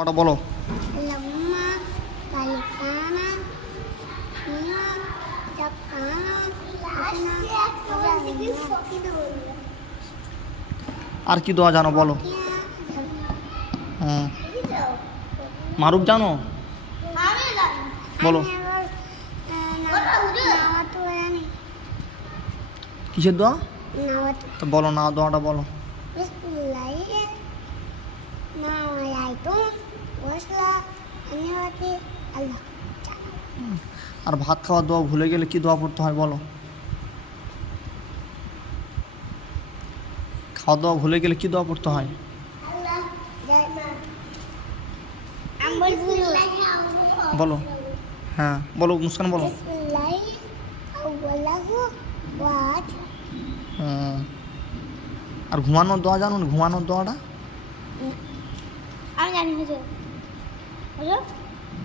ওটা বলো। لما خلقنا فيها جبعانا আর কি দোয়া জানো বলো? হুম, মারুফ জানো? বলো। কিসের দোয়া? তো বলো না, দোয়াটা বলো। আর ভাত খাওয়ার দোয়া ভুলে গেলে কি দোয়া পড়তে হয় বলো? খাওয়া দাওয়া ভুলে গেলে কি দোয়া পড়তে হয়? বলো। হ্যাঁ বলো মুস্কান, বলো। আর ঘুমানোর দোয়া জানো না? ঘুমানোর দোয়াটা আমি জানি।